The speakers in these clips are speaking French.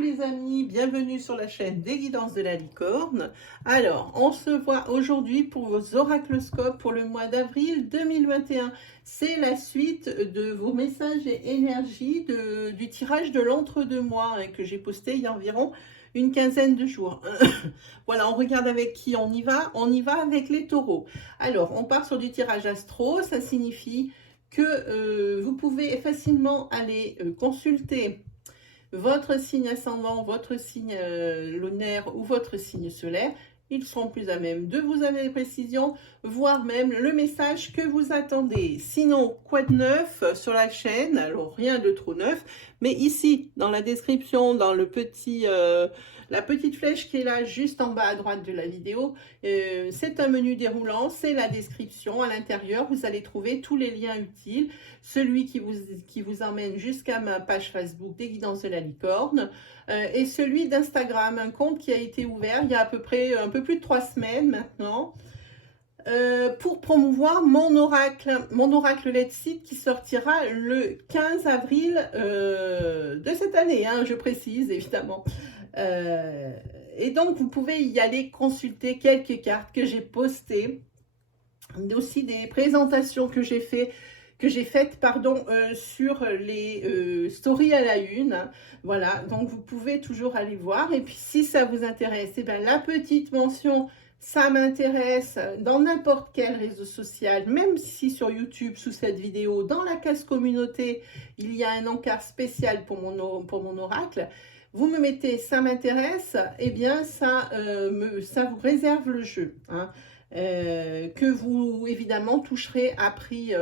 les amis, bienvenue sur la chaîne des guidances de la licorne. Alors, on se voit aujourd'hui pour vos oracloscopes pour le mois d'avril 2021. C'est la suite de vos messages et énergies du tirage de l'entre-deux-mois que j'ai posté il y a environ une quinzaine de jours. Voilà, on regarde avec qui on y va. On y va avec les taureaux. Alors, on part sur du tirage astro. Ça signifie que vous pouvez facilement aller consulter votre signe ascendant, votre signe lunaire ou votre signe solaire. Ils seront plus à même de vous donner des précisions, voire même le message que vous attendez. Sinon, quoi de neuf sur la chaîne? Alors, rien de trop neuf, mais ici, dans la description, dans le petit, la petite flèche qui est là, juste en bas à droite de la vidéo, c'est un menu déroulant, c'est la description. À l'intérieur, vous allez trouver tous les liens utiles. Celui qui vous emmène jusqu'à ma page Facebook des guidances de la licorne et celui d'Instagram, un compte qui a été ouvert il y a à peu près un peu plus de 3 semaines maintenant pour promouvoir mon oracle Let's Seed qui sortira le 15 avril de cette année, hein, je précise évidemment. Et donc vous pouvez y aller consulter quelques cartes que j'ai postées, aussi des présentations que j'ai faites sur les stories à la une. Voilà, donc vous pouvez toujours aller voir. Et puis si ça vous intéresse, eh bien, la petite mention ça m'intéresse dans n'importe quel réseau social, même si sur YouTube sous cette vidéo, dans la case communauté, il y a un encart spécial pour mon oracle. Vous me mettez ça m'intéresse, eh bien ça vous réserve le jeu, hein. Que vous évidemment toucherez à prix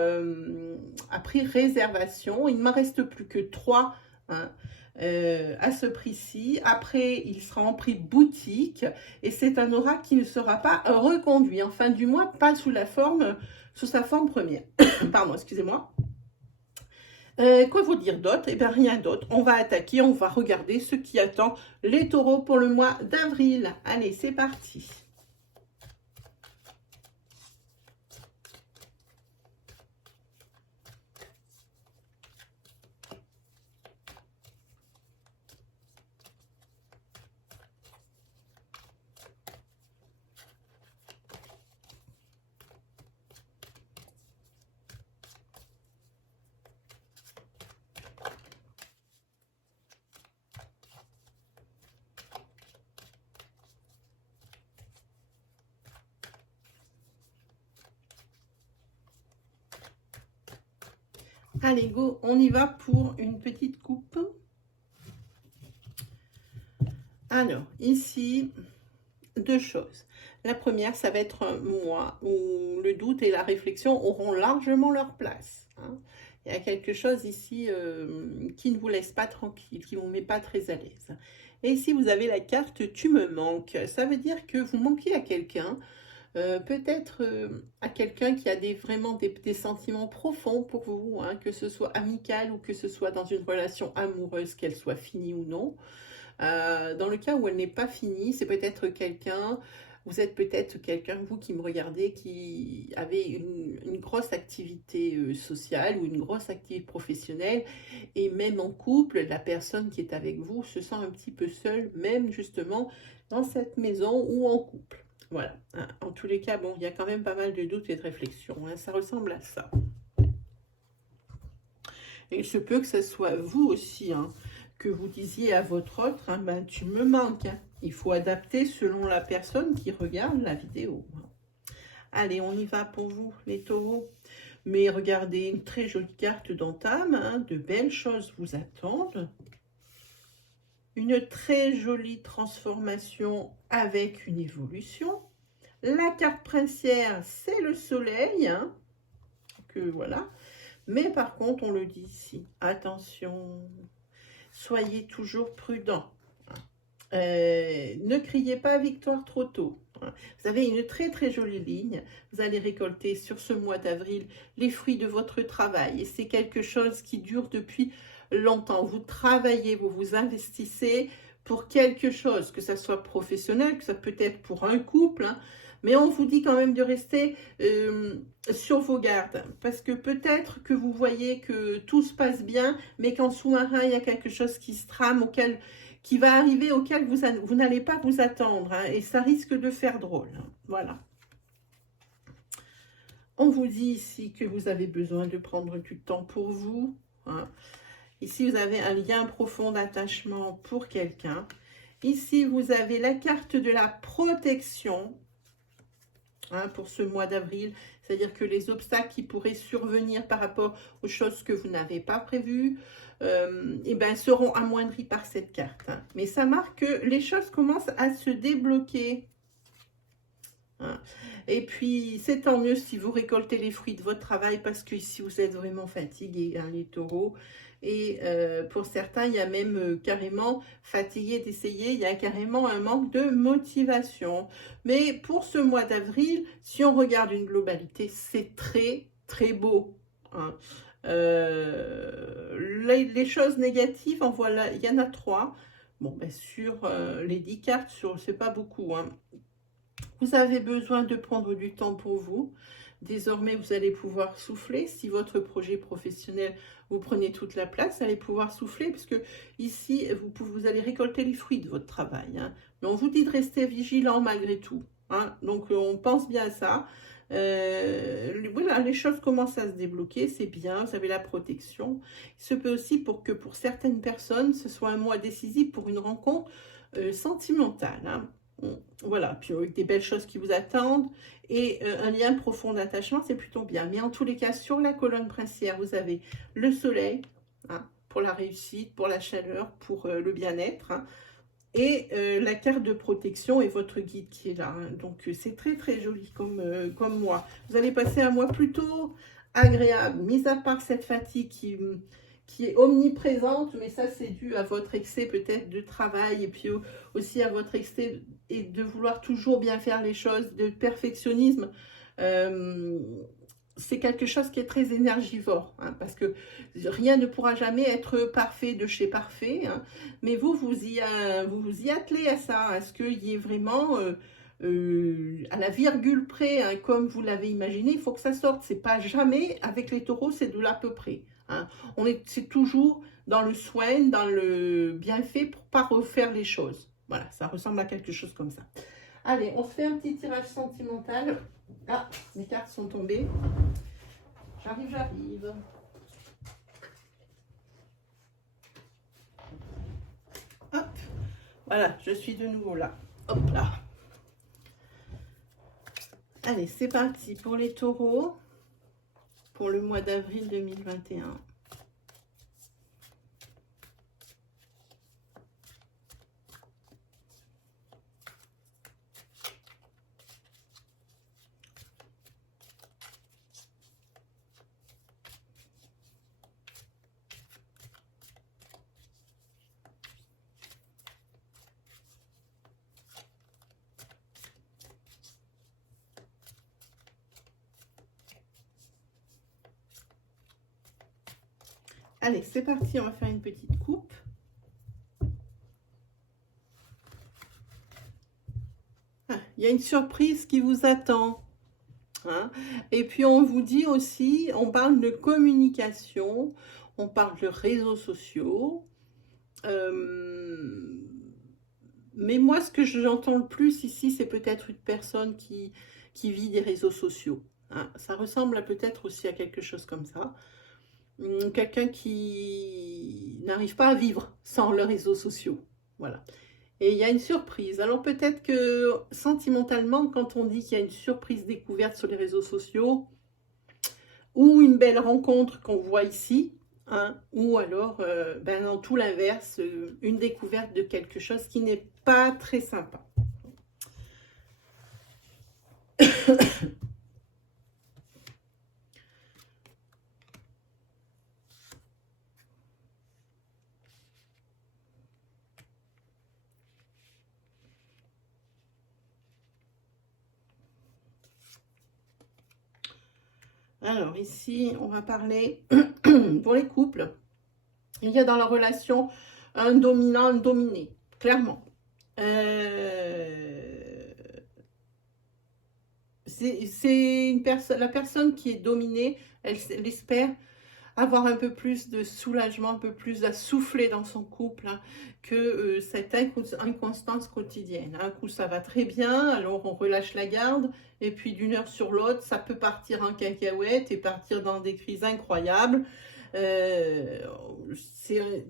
réservation. Il ne m'en reste plus que 3 hein, à ce prix-ci. Après, il sera en prix boutique et c'est un oracle qui ne sera pas reconduit, en fin du mois, pas sous sa forme première. Pardon, excusez-moi. Quoi vous dire d'autre? Eh bien, rien d'autre. On va attaquer, on va regarder ce qui attend les taureaux pour le mois d'avril. Allez, c'est parti. Allez, go, on y va pour une petite coupe. Alors, ici, 2 choses. La première, ça va être un mois où le doute et la réflexion auront largement leur place, hein. Il y a quelque chose ici qui ne vous laisse pas tranquille, qui ne vous met pas très à l'aise. Et ici, vous avez la carte « Tu me manques ». Ça veut dire que vous manquez à quelqu'un. Peut-être à quelqu'un qui a vraiment des sentiments profonds pour vous, hein, que ce soit amical ou que ce soit dans une relation amoureuse, qu'elle soit finie ou non. Dans le cas où elle n'est pas finie, c'est peut-être quelqu'un, vous êtes peut-être quelqu'un, vous qui me regardez, qui avait une grosse activité sociale ou une grosse activité professionnelle, et même en couple, la personne qui est avec vous se sent un petit peu seule, même justement dans cette maison ou en couple. Voilà, hein. En tous les cas, bon, il y a quand même pas mal de doutes et de réflexions, hein. Ça ressemble à ça. Et il se peut que ce soit vous aussi, hein, que vous disiez à votre autre, hein, ben, tu me manques, hein. Il faut adapter selon la personne qui regarde la vidéo. Allez, on y va pour vous, les taureaux. Mais regardez, une très jolie carte d'entame, hein, de belles choses vous attendent. Une très jolie transformation avec une évolution. La carte princière, c'est le soleil, hein, que voilà. Mais par contre, on le dit ici, attention, soyez toujours prudent. Ne criez pas victoire trop tôt. Vous avez une très très jolie ligne. Vous allez récolter sur ce mois d'avril les fruits de votre travail. Et c'est quelque chose qui dure depuis longtemps. Vous travaillez, vous vous investissez pour quelque chose, que ça soit professionnel, que ça peut être pour un couple, hein. Mais on vous dit quand même de rester sur vos gardes, parce que peut-être que vous voyez que tout se passe bien, mais qu'en sous-marin, il y a quelque chose qui se trame, qui va arriver, auquel vous n'allez pas vous attendre, hein, et ça risque de faire drôle. Hein, voilà. On vous dit ici que vous avez besoin de prendre du temps pour vous. Hein. Ici, vous avez un lien profond d'attachement pour quelqu'un. Ici, vous avez la carte de la protection, hein, pour ce mois d'avril. C'est-à-dire que les obstacles qui pourraient survenir par rapport aux choses que vous n'avez pas prévues, eh ben, seront amoindris par cette carte. Hein. Mais ça marque que les choses commencent à se débloquer. Hein. Et puis, c'est tant mieux si vous récoltez les fruits de votre travail, parce que ici, vous êtes vraiment fatigués, hein, les taureaux. Et pour certains, il y a même carrément fatigué d'essayer, il y a carrément un manque de motivation. Mais pour ce mois d'avril, si on regarde une globalité, c'est très, très beau. Hein. Les choses négatives, en voilà, il y en a 3. Bon, bien sûr, les 10 cartes, c'est pas beaucoup, hein. Vous avez besoin de prendre du temps pour vous. Désormais, vous allez pouvoir souffler. Si votre projet professionnel, vous prenez toute la place, vous allez pouvoir souffler, puisque ici, vous allez récolter les fruits de votre travail. Hein. Mais on vous dit de rester vigilant malgré tout. Hein. Donc, on pense bien à ça. Voilà, les choses commencent à se débloquer, c'est bien, vous avez la protection. Il se peut aussi que pour certaines personnes, ce soit un mois décisif pour une rencontre sentimentale. Hein. Voilà, puis avec des belles choses qui vous attendent et un lien profond d'attachement, c'est plutôt bien. Mais en tous les cas, sur la colonne princière, vous avez le soleil, hein, pour la réussite, pour la chaleur, pour le bien-être, hein, et la carte de protection et votre guide qui est là. Hein. Donc, c'est très, très joli comme mois. Vous allez passer un mois plutôt agréable, mis à part cette fatigue qui est omniprésente, mais ça c'est dû à votre excès peut-être de travail et puis aussi à votre excès et de vouloir toujours bien faire les choses, de perfectionnisme. C'est quelque chose qui est très énergivore, hein, parce que rien ne pourra jamais être parfait de chez parfait, hein, mais vous y attelez à ça, à ce qu'il y ait vraiment à la virgule près, hein, comme vous l'avez imaginé, il faut que ça sorte. C'est pas jamais, avec les taureaux, c'est de l'à peu près. Hein. C'est toujours dans le soin, dans le bienfait pour pas refaire les choses. Voilà, ça ressemble à quelque chose comme ça. Allez, on se fait un petit tirage sentimental. Ah, mes cartes sont tombées. J'arrive. Hop, voilà, je suis de nouveau là. Hop là. Allez, c'est parti pour les taureaux, pour le mois d'avril 2021. Allez, c'est parti, on va faire une petite coupe. Ah, il y a une surprise qui vous attend. Hein. Et puis, on vous dit aussi, on parle de communication, on parle de réseaux sociaux. Mais moi, ce que j'entends le plus ici, c'est peut-être une personne qui vit des réseaux sociaux. Hein. Ça ressemble peut-être aussi à quelque chose comme ça. Quelqu'un qui n'arrive pas à vivre sans les réseaux sociaux. Voilà. Et il y a une surprise. Alors peut-être que sentimentalement, quand on dit qu'il y a une surprise découverte sur les réseaux sociaux, ou une belle rencontre qu'on voit ici, hein, ou alors, dans tout l'inverse, une découverte de quelque chose qui n'est pas très sympa. Alors ici, on va parler pour les couples. Il y a dans la relation un dominant, un dominé, clairement. c'est une personne, la personne qui est dominée, elle espère avoir un peu plus de soulagement, un peu plus à souffler dans son couple, hein, que cette inconstance quotidienne. Un coup, ça va très bien, alors on relâche la garde, et puis d'une heure sur l'autre, ça peut partir en cacahuète et partir dans des crises incroyables. Euh,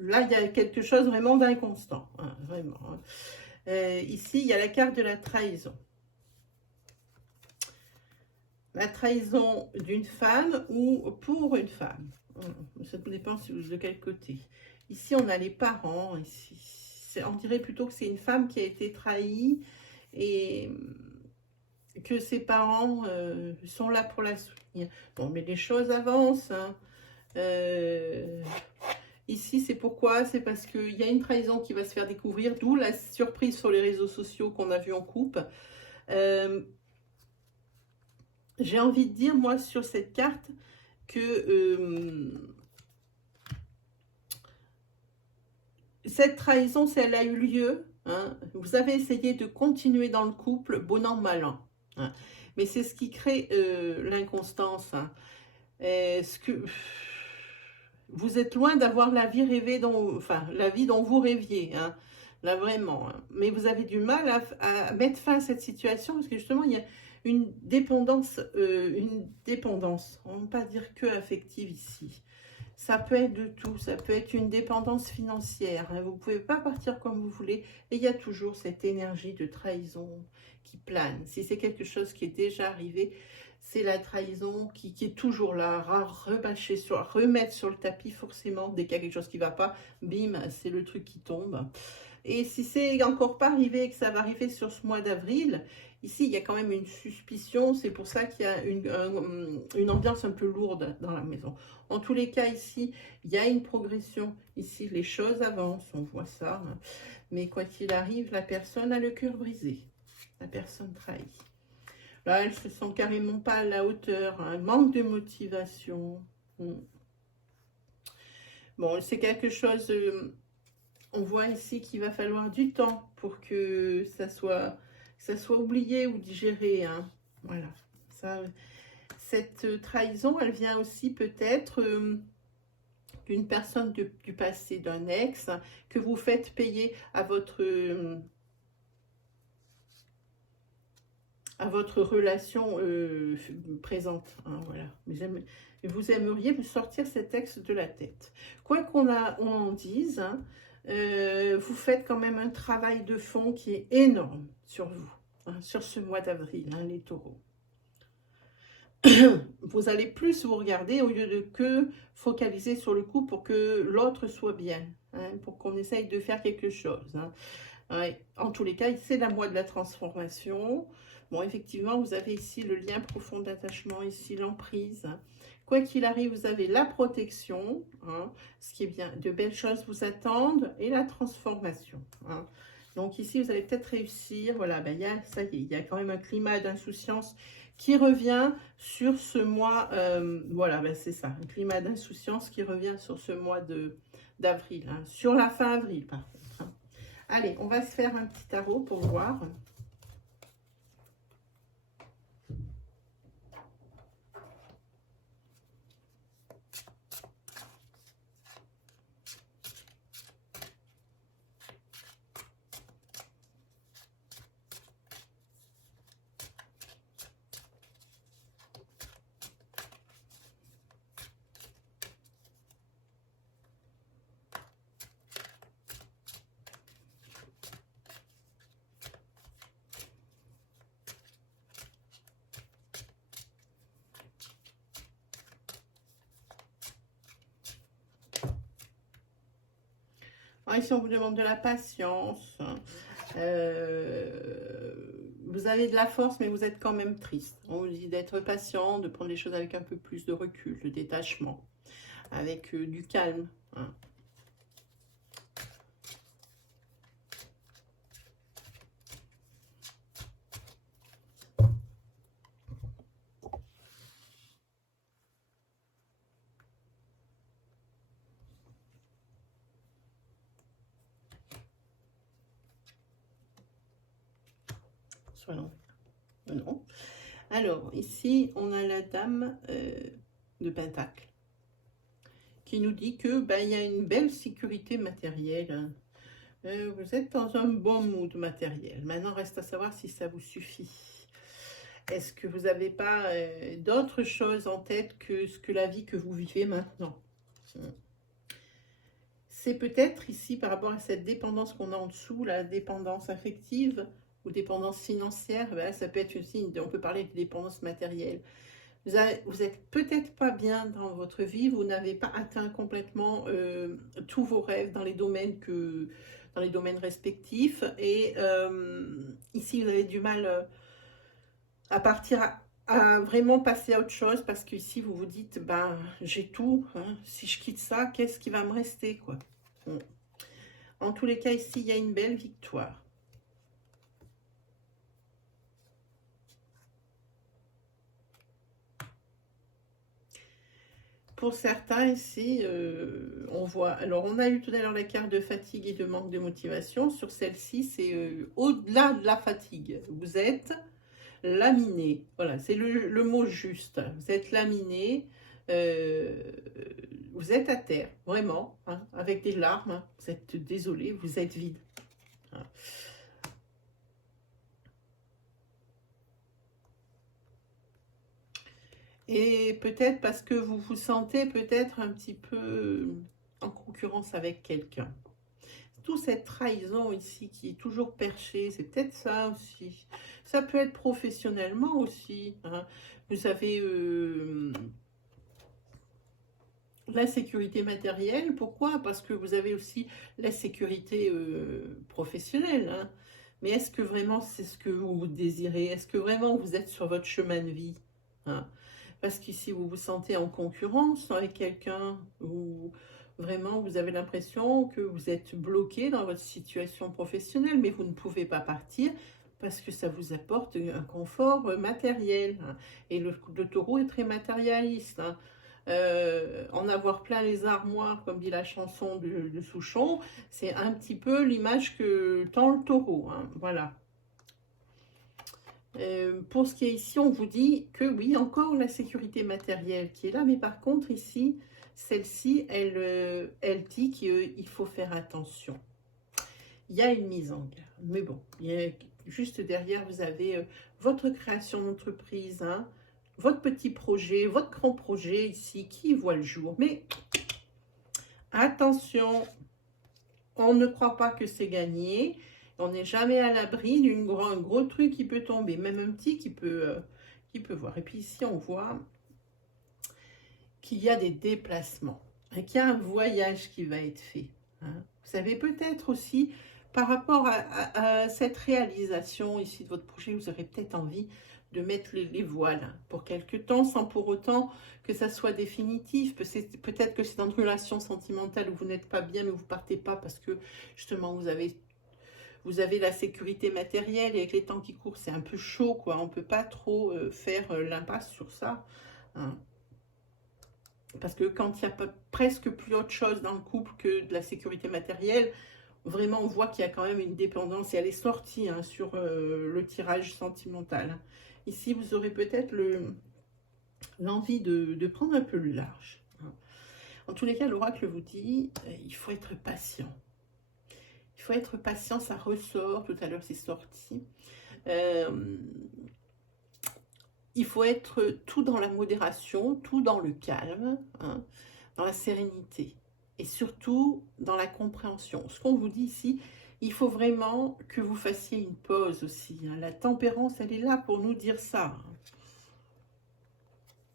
là, il y a quelque chose vraiment d'inconstant, hein, vraiment. Hein. Ici, il y a la carte de la trahison. La trahison d'une femme ou pour une femme. Ça dépend de quel côté. Ici, on a les parents. Ici, on dirait plutôt que c'est une femme qui a été trahie et que ses parents sont là pour la soutenir. Bon, mais les choses avancent. Hein. Ici, c'est pourquoi? C'est parce qu'il y a une trahison qui va se faire découvrir, d'où la surprise sur les réseaux sociaux qu'on a vu en couple. J'ai envie de dire, moi, sur cette carte, que cette trahison, si elle a eu lieu, hein, vous avez essayé de continuer dans le couple, bon an, mal an. Hein, mais c'est ce qui crée l'inconstance. Hein. Est-ce que vous êtes loin d'avoir la vie rêvée, enfin la vie dont vous rêviez, hein, là vraiment. Hein. Mais vous avez du mal à mettre fin à cette situation parce que justement il y a une dépendance, on ne peut pas dire que affective ici. Ça peut être de tout, ça peut être une dépendance financière. Hein. Vous ne pouvez pas partir comme vous voulez. Et il y a toujours cette énergie de trahison qui plane. Si c'est quelque chose qui est déjà arrivé, c'est la trahison qui est toujours là, remettre sur le tapis forcément. Dès qu'il y a quelque chose qui ne va pas, bim, c'est le truc qui tombe. Et si c'est encore pas arrivé et que ça va arriver sur ce mois d'avril, ici il y a quand même une suspicion, c'est pour ça qu'il y a une ambiance un peu lourde dans la maison. En tous les cas ici, il y a une progression, ici les choses avancent, on voit ça, hein. Mais quoi qu'il arrive, la personne a le cœur brisé, la personne trahie. Là, elles ne se sent carrément pas à la hauteur, un manque de motivation. Bon, c'est quelque chose... on voit ici qu'il va falloir du temps pour que ça soit oublié ou digéré. Hein. Voilà. Cette trahison, elle vient aussi peut-être d'une personne du passé, d'un ex, hein, que vous faites payer à votre relation présente. Hein, voilà. Vous aimeriez vous sortir cet ex de la tête. Quoi qu'on en dise, hein, vous faites quand même un travail de fond qui est énorme sur vous, hein, sur ce mois d'avril, hein, les taureaux. Vous allez plus vous regarder au lieu de que focaliser sur le coup pour que l'autre soit bien, hein, pour qu'on essaye de faire quelque chose. Hein. Ouais. En tous les cas, c'est la mois de la transformation. Bon, effectivement, vous avez ici le lien profond d'attachement, ici l'emprise. Quoi qu'il arrive, vous avez la protection, hein, ce qui est bien. De belles choses vous attendent et la transformation. Hein. Donc ici, vous allez peut-être réussir. Voilà, ben, ça y est, il y a quand même un climat d'insouciance qui revient sur ce mois. Voilà, ben, c'est ça, un climat d'insouciance qui revient sur ce mois d'avril. Hein, sur la fin avril, par contre. Hein. Allez, on va se faire un petit tarot pour voir. Alors ici, on vous demande de la patience. Vous avez de la force, mais vous êtes quand même triste. On vous dit d'être patient, de prendre les choses avec un peu plus de recul, de détachement, avec du calme. Hein. Soit non. Non. Alors, ici, on a la dame de Pentacle qui nous dit que il y a une belle sécurité matérielle. Vous êtes dans un bon mood matériel. Maintenant, reste à savoir si ça vous suffit. Est-ce que vous n'avez pas d'autres choses en tête que ce que la vie que vous vivez maintenant? C'est peut-être ici, par rapport à cette dépendance qu'on a en dessous, la dépendance affective ou dépendance financière, ça peut être aussi, on peut parler de dépendance matérielle. Vous êtes peut-être pas bien dans votre vie, vous n'avez pas atteint complètement tous vos rêves dans les domaines respectifs, et ici vous avez du mal à partir à vraiment passer à autre chose, parce que ici vous vous dites j'ai tout, hein, si je quitte ça, qu'est-ce qui va me rester, quoi. En tous les cas, ici il y a une belle victoire. Pour certains ici, on voit, alors on a eu tout à l'heure la carte de fatigue et de manque de motivation. Sur celle-ci, c'est au-delà de la fatigue. Vous êtes laminé, voilà, c'est le mot juste. Vous êtes laminé, vous êtes à terre, vraiment, hein, avec des larmes, hein. Vous êtes désolé, vous êtes vide. Hein. Et peut-être parce que vous vous sentez peut-être un petit peu en concurrence avec quelqu'un. Toute cette trahison ici qui est toujours perchée, c'est peut-être ça aussi. Ça peut être professionnellement aussi. Hein. Vous avez la sécurité matérielle. Pourquoi? Parce que vous avez aussi la sécurité professionnelle. Hein. Mais est-ce que vraiment c'est ce que vous désirez? Est-ce que vraiment vous êtes sur votre chemin de vie? Hein? Parce qu'ici vous vous sentez en concurrence avec quelqu'un, ou vraiment vous avez l'impression que vous êtes bloqué dans votre situation professionnelle, mais vous ne pouvez pas partir parce que ça vous apporte un confort matériel. Hein. Et le taureau est très matérialiste. Hein. En avoir plein les armoires, comme dit la chanson de Souchon, c'est un petit peu l'image que tend le taureau. Hein. Voilà. Pour ce qui est ici, on vous dit que oui, encore la sécurité matérielle qui est là, mais par contre ici, celle-ci, elle dit qu'il faut faire attention. Il y a une mise en garde, mais bon, juste derrière, vous avez votre création d'entreprise, hein, votre petit projet, votre grand projet ici qui voit le jour. Mais attention, on ne croit pas que c'est gagné. On n'est jamais à l'abri d'un gros truc qui peut tomber, même un petit qui peut voir. Et puis ici, on voit qu'il y a des déplacements, hein, qu'il y a un voyage qui va être fait. Hein. Vous savez, peut-être aussi, par rapport à cette réalisation ici de votre projet, vous aurez peut-être envie de mettre les voiles pour quelque temps, sans pour autant que ça soit définitif. Peut-être que c'est dans une relation sentimentale où vous n'êtes pas bien, mais vous partez pas parce que justement vous avez la sécurité matérielle, et avec les temps qui courent, c'est un peu chaud, quoi. On ne peut pas trop faire l'impasse sur ça. Hein. Parce que quand il n'y a presque plus autre chose dans le couple que de la sécurité matérielle, vraiment, on voit qu'il y a quand même une dépendance, et elle est sortie, hein, sur le tirage sentimental. Ici, vous aurez peut-être l'envie de prendre un peu le large. Hein. En tous les cas, l'oracle vous dit, il faut être patient. Il faut être patient, ça ressort, tout à l'heure c'est sorti. Il faut être tout dans la modération, tout dans le calme, hein, dans la sérénité, et surtout dans la compréhension. Ce qu'on vous dit ici, il faut vraiment que vous fassiez une pause aussi. Hein. La tempérance, elle est là pour nous dire ça.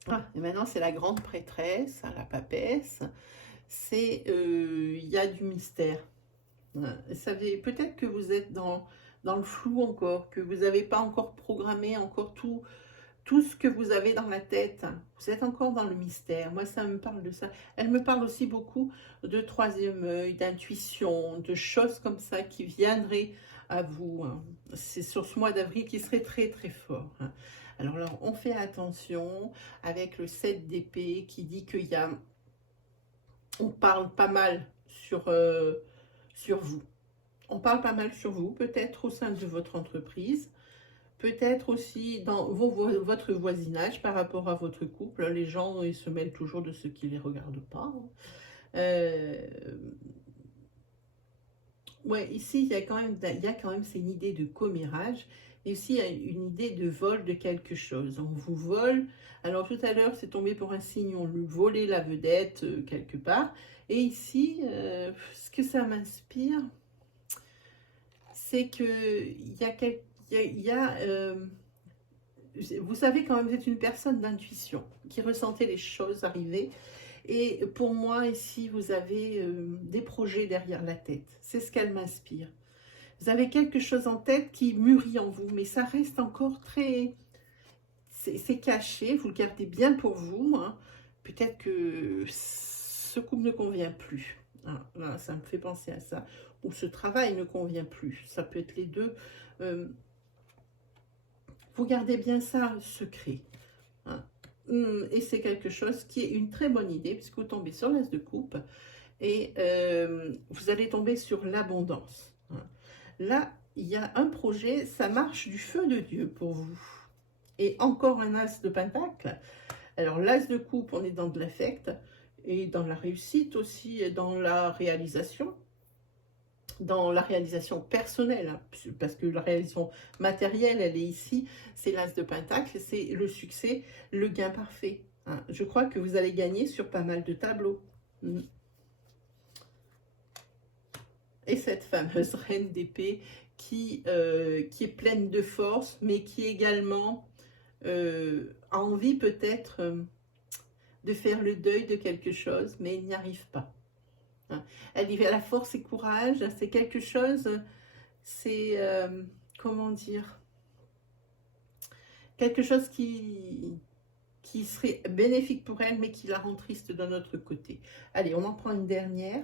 Ah, et maintenant, c'est la grande prêtresse, hein, la papesse. Il y a du mystère. Savez, peut-être que vous êtes dans le flou encore, que vous n'avez pas encore programmé encore tout ce que vous avez dans la tête. Vous êtes encore dans le mystère. Moi, ça me parle de ça. Elle me parle aussi beaucoup de troisième œil, d'intuition, de choses comme ça qui viendraient à vous. Hein. C'est sur ce mois d'avril qui serait très très fort. Hein. Alors là, on fait attention avec le 7 d'épée qui dit qu'il y a... On parle pas mal sur vous. On parle pas mal sur vous, peut-être au sein de votre entreprise, peut-être aussi dans votre voisinage par rapport à votre couple. Les gens, ils se mêlent toujours de ce qui ne les regarde pas. Ouais, ici, il y a quand même, c'est une idée de commérage, mais aussi il y a une idée de vol de quelque chose. On vous vole. Alors tout à l'heure, c'est tombé pour un signe, on lui volait la vedette quelque part. Et ici, ce que ça m'inspire, c'est que vous savez quand même, vous êtes une personne d'intuition qui ressentait les choses arriver. Et pour moi, ici, vous avez des projets derrière la tête. C'est ce qu'elle m'inspire. Vous avez quelque chose en tête qui mûrit en vous, mais ça reste encore très... C'est caché, vous le gardez bien pour vous. Hein. Peut-être que ce couple ne convient plus. Ah, là, ça me fait penser à ça. Ou ce travail ne convient plus. Ça peut être les deux. Vous gardez bien ça secret. Hein. Et c'est quelque chose qui est une très bonne idée, puisque vous tombez sur l'as de coupe. Et vous allez tomber sur l'abondance. Hein. Là, il y a un projet, ça marche du feu de Dieu pour vous. Et encore un as de pentacle. Alors l'as de coupe, on est dans de l'affect et dans la réussite aussi, et dans la réalisation personnelle, hein, parce que la réalisation matérielle, elle est ici, c'est l'as de pentacle, c'est le succès, le gain parfait. Hein. Je crois que vous allez gagner sur pas mal de tableaux. Et cette fameuse reine d'épée qui est pleine de force, mais qui également a envie peut-être de faire le deuil de quelque chose, mais il n'y arrive pas. Hein. Elle y va la force et courage, c'est quelque chose, c'est, comment dire, quelque chose qui serait bénéfique pour elle, mais qui la rend triste d'un autre côté. Allez, on en prend une dernière.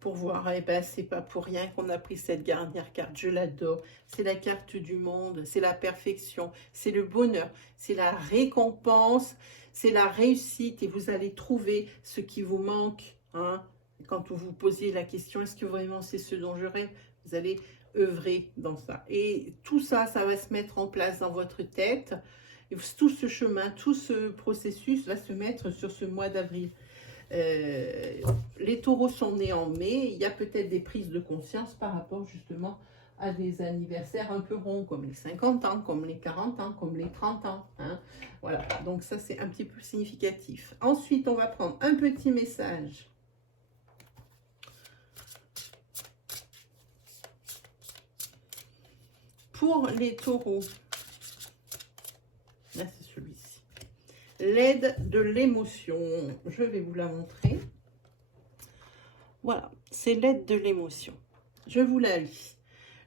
Pour voir, eh ben, c'est pas pour rien qu'on a pris cette dernière carte, je l'adore. C'est la carte du monde, c'est la perfection, c'est le bonheur, c'est la récompense, c'est la réussite et vous allez trouver ce qui vous manque. Hein. Quand vous vous posez la question, est-ce que vraiment c'est ce dont je rêve? Vous allez œuvrer dans ça. Et tout ça, ça va se mettre en place dans votre tête. Et tout ce chemin, tout ce processus va se mettre sur ce mois d'avril. Les taureaux sont nés en mai, il y a peut-être des prises de conscience par rapport justement à des anniversaires un peu ronds, comme les 50 ans, comme les 40 ans, comme les 30 ans. Hein. Voilà, donc ça c'est un petit peu significatif. Ensuite, on va prendre un petit message. Pour les taureaux, là c'est celui-ci. L'aide de l'émotion, je vais vous la montrer. Voilà, c'est l'aide de l'émotion. Je vous la lis.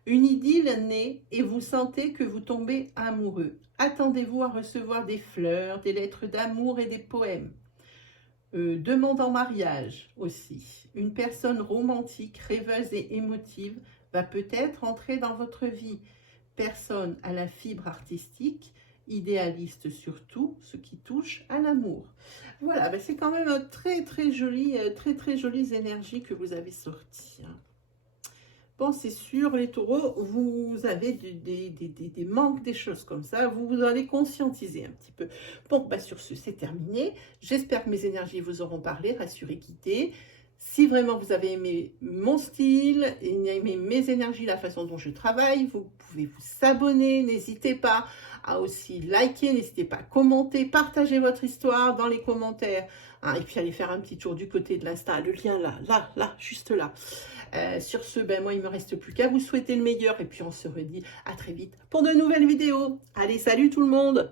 Une idylle naît et vous sentez que vous tombez amoureux. Attendez-vous à recevoir des fleurs, des lettres d'amour et des poèmes. Demande en mariage aussi. Une personne romantique, rêveuse et émotive va peut-être entrer dans votre vie. Personne à la fibre artistique, idéaliste surtout, ce qui touche à l'amour. Voilà, ben c'est quand même un très jolies énergies que vous avez sorties. Hein. Bon, c'est sûr, les taureaux, vous avez des manques, des choses comme ça, vous allez conscientiser un petit peu. Bon, ben sur ce, c'est terminé. J'espère que mes énergies vous auront parlé, rassuré, guidé. Si vraiment vous avez aimé mon style, aimé mes énergies, la façon dont je travaille, vous pouvez vous abonner, n'hésitez pas à aussi liker, n'hésitez pas à commenter, partager votre histoire dans les commentaires, hein, et puis allez faire un petit tour du côté de l'Insta, le lien là, juste là. Sur ce, ben moi il ne me reste plus qu'à vous souhaiter le meilleur, et puis on se redit à très vite pour de nouvelles vidéos. Allez, salut tout le monde!